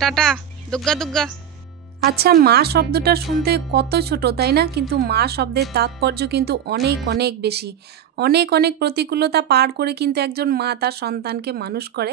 Tata দুগ্গা দুগ্গা। আচ্ছা, মা শব্দটা শুনতে কত ছোট তাই না, কিন্তু মা শব্দের তাৎপর্য কিন্তু অনেক অনেক বেশি। অনেক অনেক প্রতিকূলতা পার করে কিন্তু একজন মা তার সন্তানকে মানুষ করে,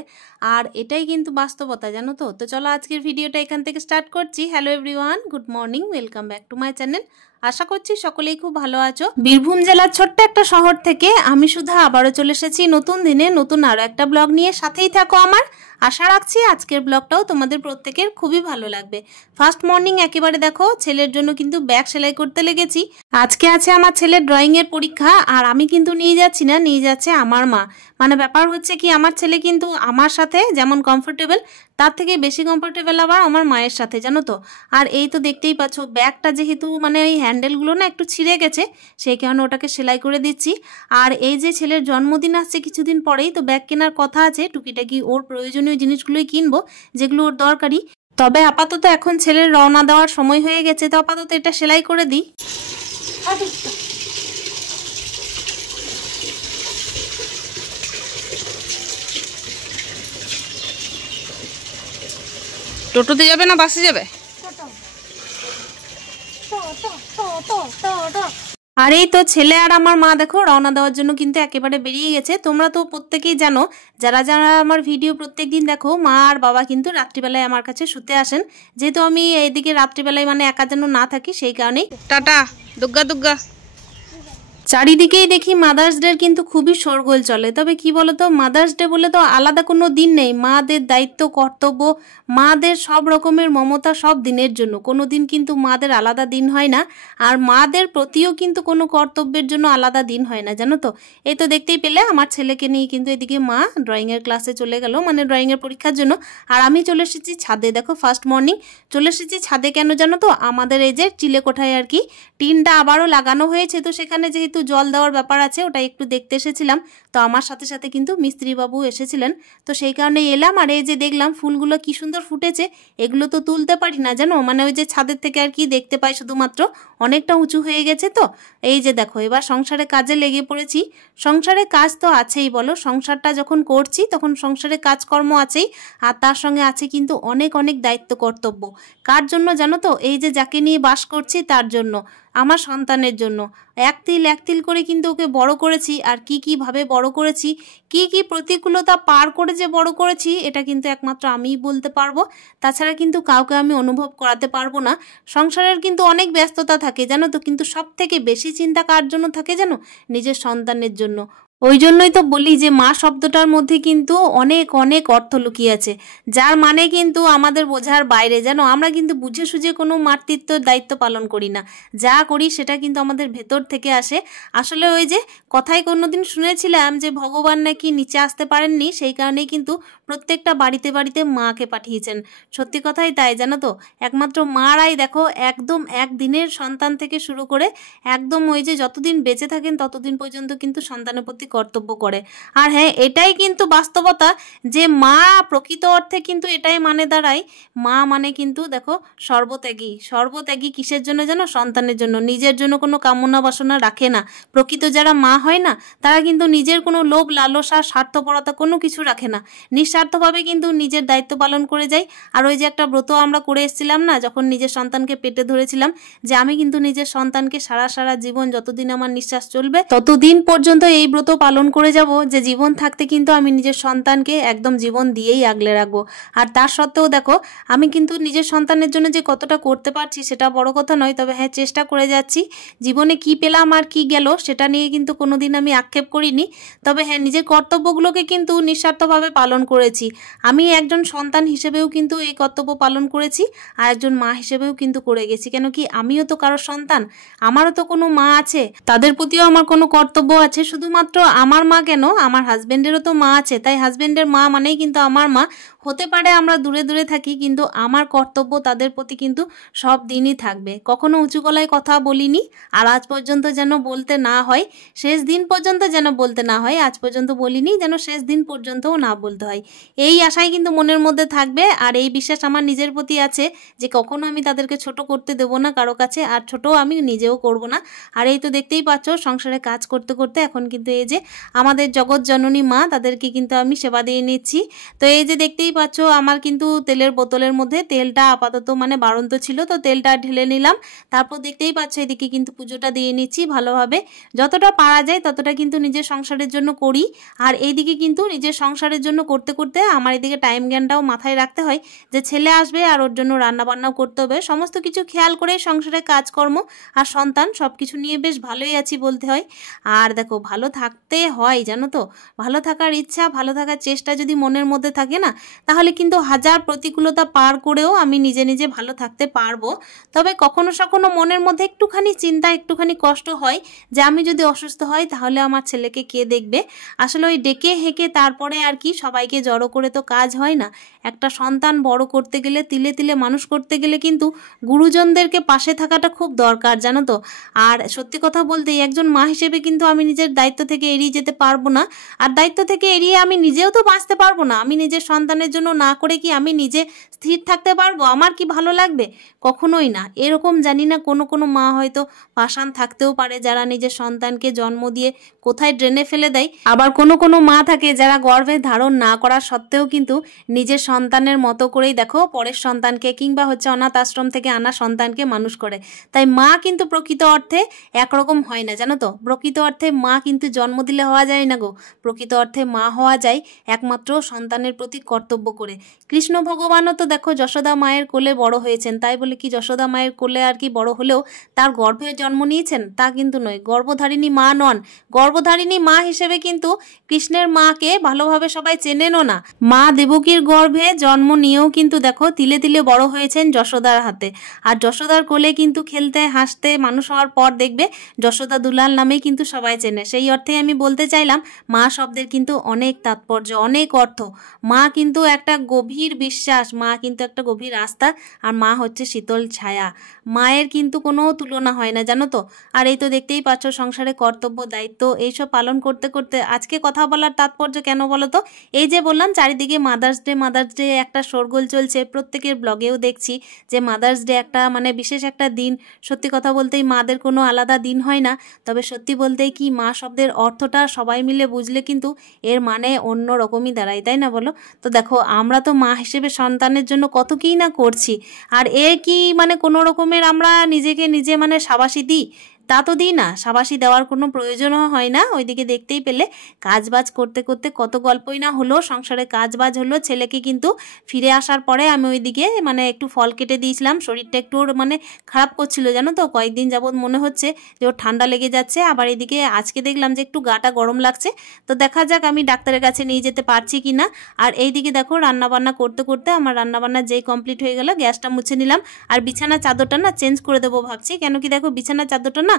আর এটাই কিন্তু বাস্তবতা, জানো তো। তো চলো আজকের ভিডিওটা এখান থেকে স্টার্ট করছি। Hello everyone, good morning, welcome back to my channel. আশা করছি সকলেই খুব ভালো আছো। বীরভূম জেলার ছোট্ট একটা শহর থেকে আমি সুধা আবারও চলে এসেছি নতুন দিনে নতুন আরও একটা ব্লগ নিয়ে। সাথেই থাকো আমার। আশা রাখছি আজকের ব্লগটাও তোমাদের প্রত্যেকের খুবই ভালো লাগবে। ফার্স্ট মর্নিং একেবারে দেখো, ছেলের জন্য কিন্তু ব্যাগ সেলাই করতে লেগেছি। আজকে আছে আমার ছেলের ড্রয়িংয়ের পরীক্ষা, আর আমি কিন্তু নিয়ে যাচ্ছি না, নিয়ে যাচ্ছে আমার মা। মানে ব্যাপার হচ্ছে কি, আমার ছেলে কিন্তু আমার সাথে যেমন কমফোর্টেবল, তার থেকে বেশি কমফোর্টেবল আবার আমার মায়ের সাথে, জানো তো। আর এই তো দেখতেই পাচ্ছ, ব্যাগটা যেহেতু মানে ওই হ্যান্ডেলগুলো না একটু ছিঁড়ে গেছে, সেই কারণে ওটাকে সেলাই করে দিচ্ছি। আর এই যে ছেলের জন্মদিন আসছে কিছুদিন পরেই, তো ব্যাগ কেনার কথা আছে, টুকিটাকি ওর প্রয়োজনীয় জিনিসগুলোই কিনবো যেগুলো ওর দরকারি। তবে আপাতত এখন ছেলের রওনা দেওয়ার সময় হয়ে গেছে, তো আপাতত এটা সেলাই করে দিই। টোটোতে যাবে না বাসে যাবে? আর এই তো ছেলে আর আমার মা দেখো রওনা দেওয়ার জন্য কিন্তু একেবারে বেরিয়ে গেছে। তোমরা তো প্রত্যেকেই জানো, যারা যারা আমার ভিডিও প্রত্যেক দিন দেখো, মা আর বাবা কিন্তু রাত্রিবেলায় আমার কাছে শুতে আসেন। যেহেতু আমি এইদিকে রাত্রিবেলায় মানে একা যেন না থাকি, সেই কারণেই টাটা দুগ্গা দুগ্গা। চারিদিকেই দেখি মাদার্স ডে কিন্তু খুবই শোরগোল চলে। তবে কি বলতো, মাদার্স ডে বলে তো আলাদা কোনো দিন নেই। মাদের দায়িত্ব, কর্তব্য, মাদের সব রকমের মমতা সব দিনের জন্য, কোনো দিন কিন্তু মাদের আলাদা দিন হয় না। আর মাদের প্রতিও কিন্তু কোনো কর্তব্যের জন্য আলাদা দিন হয় না, জানো তো। এই তো দেখতেই পেলে আমার ছেলেকে নিয়ে কিন্তু এদিকে মা ড্রয়িংয়ের ক্লাসে চলে গেল, মানে ড্রয়িংয়ের পরীক্ষার জন্য। আর আমি চলে এসেছি ছাদে। দেখো ফার্স্ট মর্নিং চলে এসেছি ছাদে। কেন জানো তো, আমাদের এই যে চিলেকোঠায় আর কি টিনটা আবারও লাগানো হয়েছে, তো সেখানে যেহেতু জল দেওয়ার ব্যাপার আছে, ওটা একটু দেখতে এসেছিলাম। তো আমার সাথে সাথে কিন্তু মিস্ত্রিবাবু এসেছিলেন, তো সেই কারণে এলাম। আর এই যে দেখলাম ফুলগুলো কি সুন্দর ফুটেছে, এগুলো তো তুলতে পারি না জানো, মানে ওই যে ছাদের থেকে আর কি দেখতে পাই শুধুমাত্র, অনেকটা উঁচু হয়ে গেছে। তো এই যে দেখো, এবার সংসারে কাজে লেগে পড়েছি। সংসারে কাজ তো আছেই, বলো, সংসারটা যখন করছি তখন সংসারে কাজকর্ম আছেই, আর তার সঙ্গে আছে কিন্তু অনেক অনেক দায়িত্ব কর্তব্য। কার জন্য জানো তো, এই যে যাকে নিয়ে বাস করছি তার জন্য, আমার সন্তানের জন্য। এক তিল করে কিন্তু ওকে বড় করেছি। আর কি ভাবে বড় করেছি, কি প্রতিকূলতা পার করে যে বড় করেছি, এটা কিন্তু একমাত্র আমিই বলতে পারবো। তাছাড়া কিন্তু কাউকে আমি অনুভব করাতে পারবো না। সংসারের কিন্তু অনেক ব্যস্ততা থাকে জানো তো, কিন্তু সব থেকে বেশি চিন্তা কার জন্য থাকে জানো, নিজের সন্তানের জন্য। ওই জন্যই তো বলি যে মা শব্দটার মধ্যে কিন্তু অনেক অনেক অর্থ লুকিয়ে আছে, যার মানে কিন্তু আমাদের বোঝার বাইরে। যেন আমরা কিন্তু বুঝে সুঝে কোনো মাতৃত্বের দায়িত্ব পালন করি না, যা করি সেটা কিন্তু আমাদের ভেতর থেকে আসে। আসলে ওই যে কথায় কোনোদিন শুনেছিলাম যে ভগবান নাকি নিচে আসতে পারেননি, সেই কারণেই কিন্তু প্রত্যেকটা বাড়িতে বাড়িতে মাকে পাঠিয়েছেন। সত্যি কথাই তাই, জানো তো। একমাত্র মারাই দেখো একদম একদিনের সন্তান থেকে শুরু করে একদম ওই যে যতদিন বেঁচে থাকেন ততদিন পর্যন্ত কিন্তু সন্তানের প্রতি কর্তব্য করে। আর হ্যাঁ, এটাই কিন্তু বাস্তবতা যে মা প্রকৃত অর্থে কিন্তু এটাই মানে দাঁড়ায়। মা মানে কিন্তু দেখো সর্বত্যাগী। কিসের জন্য জানো, সন্তানের জন্য। নিজের জন্য কোনো কামনা বাসনা রাখে না। প্রকৃত যারা মা হয় না, তারা কিন্তু নিজের কোনো লোভ লালসা স্বার্থপরতা কোনো কিছু রাখে না, নিঃস্বার্থভাবে কিন্তু নিজের দায়িত্ব পালন করে যায়। আর ওই যে একটা ব্রত আমরা করে এসেছিলাম না, যখন নিজের সন্তানকে পেটে ধরেছিলাম, যে আমি কিন্তু নিজের সন্তানকে সারা জীবন যতদিন আমার নিঃশ্বাস চলবে ততদিন পর্যন্ত এই ব্রত পালন করে যাব, যে জীবন থাকতে কিন্তু আমি নিজের সন্তানকে একদম জীবন দিয়েই আগলে রাখবো। আর তার সত্ত্বেও দেখো, আমি কিন্তু নিজের সন্তানের জন্য যে কতটা করতে পারছি সেটা বড় কথা নয়। তবে হ্যাঁ, চেষ্টা করে যাচ্ছি। জীবনে কি পেলাম আর কি গেল সেটা নিয়ে কিন্তু কোনোদিন আমি আক্ষেপ করিনি। তবে হ্যাঁ, নিজের কর্তব্যগুলোকে কিন্তু নিঃস্বার্থভাবে পালন করেছি। আমি একজন সন্তান হিসেবেও কিন্তু এই কর্তব্য পালন করেছি, আর একজন মা হিসেবেও কিন্তু করে গেছি। কেন কি, আমিও তো কারোর সন্তান, আমারও তো কোনো মা আছে, তাদের প্রতিও আমার কোনো কর্তব্য আছে। শুধুমাত্র আমার মা কেন, আমার হাজবেন্ডেরও তো মা আছে, তাই হাজবেন্ডের মা মানেই কিন্তু আমার মা। হতে পারে আমরা দূরে দূরে থাকি, কিন্তু আমার কর্তব্য তাদের প্রতি কিন্তু সব দিনই থাকবে। কখনো উঁচু গলায় কথা বলিনি, আর আজ পর্যন্ত যেন বলতে না হয়, শেষ দিন পর্যন্ত যেন বলতে না হয়। আজ পর্যন্ত বলিনি, যেন শেষ দিন পর্যন্তও না বলতে হয়, এই আশাই কিন্তু মনের মধ্যে থাকবে। আর এই বিশ্বাস আমার নিজের প্রতি আছে যে কখনো আমি তাদেরকে ছোট করতে দেবো না কারো কাছে, আর ছোট আমি নিজেও করব না। আর এই তো দেখতেই পাচ্ছ সংসারে কাজ করতে করতে এখন কিন্তু এই যে আমাদের জগৎ জননী মা, তাদেরকে কিন্তু আমি সেবা দিয়ে নিচ্ছি। তো এই যে দেখতেই পাচ্ছ আমার কিন্তু তেলের বোতলের মধ্যে তেলটা আপাতত মানে বাড়ন্ত ছিল, তো তেলটা ঢেলে নিলাম। তারপর দেখতেই পাচ্ছ এদিকে কিন্তু পুজোটা দিয়ে নিচ্ছি ভালোভাবে, যতটা পারা যায় ততটা কিন্তু নিজের সংসারের জন্য করি। আর এইদিকে কিন্তু নিজের সংসারের জন্য করতে করতে আমার এদিকে টাইম জ্ঞানটাও মাথায় রাখতে হয় যে ছেলে আসবে আর ওর জন্য রান্নাবান্নাও করতে হবে, সমস্ত কিছু খেয়াল করে সংসারে কাজকর্ম আর সন্তান সব কিছু নিয়ে বেশ ভালোই আছি বলতে হয়। আর দেখো ভালো থাকতে হয় জানো তো, ভালো থাকার ইচ্ছা, ভালো থাকার চেষ্টা যদি মনের মধ্যে থাকে না, তাহলে কিন্তু হাজার প্রতিকূলতা পার করেও আমি নিজে নিজে ভালো থাকতে পারবো। তবে কখনো কখনো মনের মধ্যে একটুখানি চিন্তা, একটুখানি কষ্ট হয় যে আমি যদি অসুস্থ হই তাহলে আমার ছেলেকে কে দেখবে। আসলে ওই ডেকে হেঁকে তারপরে আর কি সবাইকে জড়ো করে তো কাজ হয় না। একটা সন্তান বড় করতে গেলে, তিলে তিলে মানুষ করতে গেলে কিন্তু গুরুজনদেরকে পাশে থাকাটা খুব দরকার জানো তো। আর সত্যি কথা বলতে একজন মা হিসেবে কিন্তু আমি নিজের দায়িত্ব থেকে এড়িয়ে যেতে পারবো না। আর দায়িত্ব থেকে এড়িয়ে আমি নিজেও তো বাঁচতে পারবো না। আমি নিজের সন্তানের জন্য না করে কি আমি নিজে স্থির থাকতে পারবো? আমার কি ভালো লাগবে? কখনোই না। এরকম জানি না কোনো কোনো মা হয়তো পাষাণ থাকতেও পারে যারা নিজের সন্তানকে জন্ম দিয়ে কোথায় ড্রেনে ফেলে দেয়। আবার কোনো কোনো মা থাকে যারা গর্ভে ধারণ না করা সত্ত্বেও কিন্তু নিজের সন্তানের মতো করেই দেখো পরের সন্তানকে কিংবা হচ্ছে অনাথ আশ্রম থেকে আনা সন্তানকে মানুষ করে। তাই মা কিন্তু প্রকৃত অর্থে একরকম হয় না জানো তো। প্রকৃত অর্থে মা কিন্তু জন্ম দিলে হওয়া যায় না গো। প্রকৃত অর্থে মা হওয়া যায় একমাত্র সন্তানের প্রতি কর্তব্য করে। কৃষ্ণ ভগবানও তো দেখো যশোদা মায়ের কোলে বড় হয়েছেন, তাই বলে কি যশোদা মায়ের কোলে আর কি বড় হলেও তার গর্ভে জন্ম নিয়েছেন তা কিন্তু নয়। গর্ভধারিণী মা নন। গর্ভধারিণী মা হিসেবে কিন্তু কৃষ্ণের মাকে ভালোভাবে সবাই চেনেনও না। মা দেবকীর গর্ভে জন্ম নিয়েও কিন্তু দেখো তিলে তিলে বড় হয়েছেন যশোদার হাতে। আর যশোদার কোলে কিন্তু খেলতে হাসতে মানুষ হওয়ার পর দেখবে যশোদা দুলাল নামেই কিন্তু সবাই চেনে। সেই অর্থে আমি বলতে চাইলাম মা শব্দের কিন্তু অনেক তাৎপর্য, অনেক অর্থ। মা কিন্তু একটা গভীর বিশ্বাস, মা কিন্তু একটা গভীর আস্থা, আর মা হচ্ছে শীতল ছায়া। মায়ের কিন্তু কোনো তুলনা হয় না জানো তো। আর এই তো দেখতেই পাচ্ছ সংসারে কর্তব্য, দায়িত্ব এইসব পালন করতে করতে আজকে কথা বলার তাৎপর্য কেন বলো তো? এই যে বললাম চারিদিকে মাদার্স ডে একটা শোরগোল চলছে, প্রত্যেকের ব্লগেও দেখছি যে মাদার্স ডে একটা মানে বিশেষ একটা দিন। সত্যি কথা বলতেই মাদের কোনো আলাদা দিন হয় না, তবে সত্যি বলতেই কি মা শব্দের অর্থটা সবাই মিলে বুঝলে কিন্তু এর মানে অন্য রকমই দাঁড়ায়, তাই না বলো? তো দেখো আমরা তো মা হিসেবে সন্তানের জন্য কত কী না করছি, আর এ কি মানে কোনো রকমের আমরা নিজেকে নিজে মানে শাবাশি দিই? তা তো দিই না। শাবাশি দেওয়ার কোনো প্রয়োজনও হয় না। ওইদিকে দেখতেই পেলে কাজবাজ করতে করতে কত গল্পই না হলো, সংসারে কাজবাজ হলো। ছেলেকে কিন্তু ফিরে আসার পরে আমি ওইদিকে মানে একটু ফল কেটে দিয়েছিলাম। শরীরটা একটু ওর মানে খারাপ করছিল জানো তো, কয়েকদিন যাবৎ মনে হচ্ছে যে ওর ঠান্ডা লেগে যাচ্ছে। আবার এদিকে আজকে দেখলাম যে একটু গাটা গরম লাগছে। তো দেখা যাক আমি ডাক্তারের কাছে নিয়ে যেতে পারছি কি না। আর এইদিকে দেখো রান্নাবান্না করতে করতে আমার রান্নাবান্না যেই কমপ্লিট হয়ে গেল, গ্যাসটা মুছে নিলাম। আর বিছানা চাদরটা না চেঞ্জ করে দেবো ভাবছি। কেন কি দেখো বিছানা চাদরটা না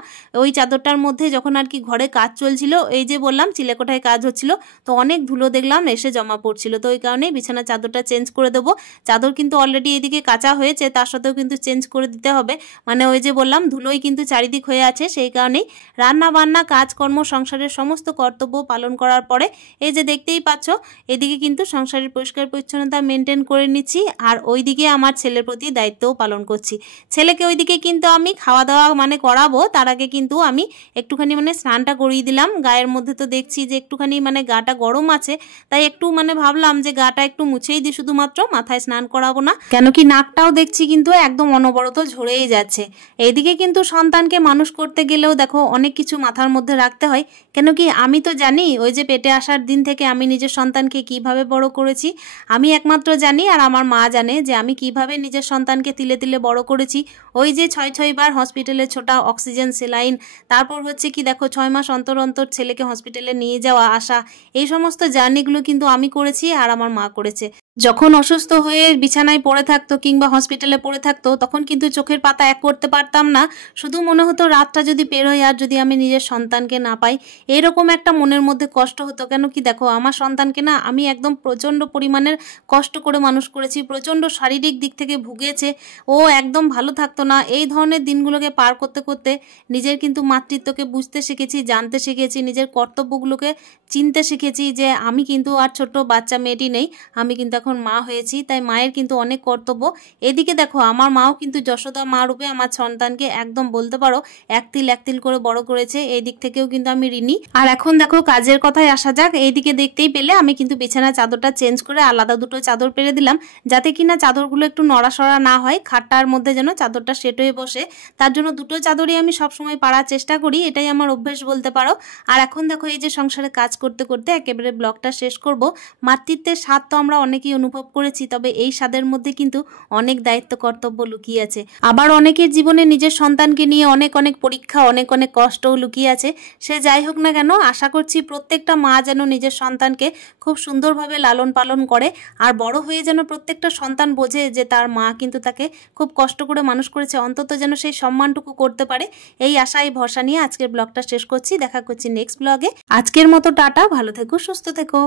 ওই চাদরটার মধ্যে যখন আর কি ঘরে কাজ চলছিল, এই যে বললাম চিলেকোঠায় কাজ হচ্ছিল, তো অনেক ধুলো দেখলাম এসে জমা পড়ছিল। তো ওই কারণেই বিছানা চাদরটা চেঞ্জ করে দেবো। চাদর কিন্তু অলরেডি এদিকে কাঁচা হয়েছে, তার সাথেও কিন্তু চেঞ্জ করে দিতে হবে। মানে ওই যে বললাম ধুলোই কিন্তু চারিদিক হয়ে আছে, সেই কারণেই রান্না বান্না কাজকর্ম সংসারের সমস্ত কর্তব্য পালন করার পরে এই যে দেখতেই পাচ্ছ এদিকে কিন্তু সংসারের পরিষ্কার পরিচ্ছন্নতা মেনটেন করে নিচ্ছি। আর ওইদিকে আমার ছেলের প্রতি দায়িত্বও পালন করছি। ছেলেকে ওইদিকে কিন্তু আমি খাওয়া দাওয়া মানে করাবো, তার আগে কিন্তু আমি একটুখানি মানে স্নানটা করিয়ে দিলাম। গায়ের মধ্যে তো দেখছি যে একটুখানি মানে গাটা গরম আছে, তাই একটু মানে ভাবলাম যে গাটা একটু মুছেই দিই, শুধুমাত্র মাথায় স্নান করাবো না। কেন কি নাকটাও দেখছি কিন্তু একদম অনবরত ঝরেই যাচ্ছে। এইদিকে কিন্তু সন্তানকে মানুষ করতে গেলেও দেখো অনেক কিছু মাথার মধ্যে রাখতে হয়। কেন কি আমি তো জানি ওই যে পেটে আসার দিন থেকে আমি নিজের সন্তানকে কিভাবে বড় করেছি, আমি একমাত্র জানি আর আমার মা জানে যে আমি কিভাবে নিজের সন্তানকে তিলে তিলে বড় করেছি। ওই যে 6 বার হসপিটালে ছোটা, অক্সিজেন, সেলাইন, তারপর হচ্ছে কি দেখো 6 মাস অন্তর অন্তর ছেলেকে হসপিটালে নিয়ে যাওয়া আসা, এই সমস্ত জার্নিগুলো কিন্তু আমি করেছি আর আমার মা করেছে। যখন অসুস্থ হয়ে বিছানায় পড়ে থাকতো কিংবা হসপিটালে পড়ে থাকতো তখন কিন্তু চোখের পাতা এক করতে পারতাম না। শুধু মনে হতো রাতটা যদি পের হয় আর যদি আমি নিজের সন্তানকে না পাই, এরকম একটা মনের মধ্যে কষ্ট হতো। কেন কি দেখো, আমার সন্তানকে না আমি একদম প্রচণ্ড পরিমাণের কষ্ট করে মানুষ করেছি, প্রচণ্ড শারীরিক দিক থেকে ভুগিয়েছে, ও একদম ভালো থাকতো না। এই ধরনের দিনগুলোকে পার করতে করতে নিজের কিন্তু মাতৃত্বকে বুঝতে শিখেছি, জানতে শিখেছি, নিজের কর্তব্যগুলোকে চিনতে শিখেছি যে আমি কিন্তু আর ছোট্ট বাচ্চা মেয়েটি নেই, আমি কিন্তু এখন মা হয়েছি। তাই মায়ের কিন্তু অনেক কর্তব্য। এদিকে দেখো আমার মাও কিন্তু যশোদা মা রূপে আমার সন্তানকে একদম বলতে পারো এক তিল এক তিল করে বড় করেছে। এই দিক থেকেও কিন্তু আমি ঋণী। আর এখন দেখো কাজের কথায় আসা যাক। এইদিকে দেখতেই পেলে আমি কিন্তু বিছানার চাদরটা চেঞ্জ করে আলাদা দুটো চাদর পেরে দিলাম, যাতে কিনা চাদরগুলো একটু নড়াসড়া না হয়, খাটটার মধ্যে যেন চাদরটা সেট হয়ে বসে। তার জন্য দুটো চাদরই আমি সবসময় পাড়ার চেষ্টা করি, এটাই আমার অভ্যেস বলতে পারো। আর এখন দেখো এই যে সংসারে কাজ করতে করতে একেবারে ব্লগটা শেষ করব। মাতৃত্বের স্বাদ তো আমরা অনেকেই অনুভব করেছি, তবে এই স্বাদের মধ্যে কিন্তু অনেক দায়িত্ব কর্তব্য লুকিয়ে আছে। আবার অনেকের জীবনে নিজের সন্তানকে নিয়ে অনেক অনেক পরীক্ষা, অনেক অনেক কষ্টও লুকিয়ে আছে। সে যাই হোক না কেন, আশা করছি প্রত্যেকটা মা যেন নিজের সন্তানকে খুব সুন্দরভাবে লালন পালন করে, আর বড় হয়ে যেন প্রত্যেকটা সন্তান বোঝে যে তার মা কিন্তু তাকে খুব কষ্ট করে মানুষ করেছে, অন্তত যেন সেই সম্মানটুকু করতে পারে। এই আশা এই ভরসা নিয়ে আজকের ব্লগটা শেষ করছি। দেখা করছি নেক্সট ব্লগে। আজকের মতো টাটা, ভালো থেকো, সুস্থ থেকো।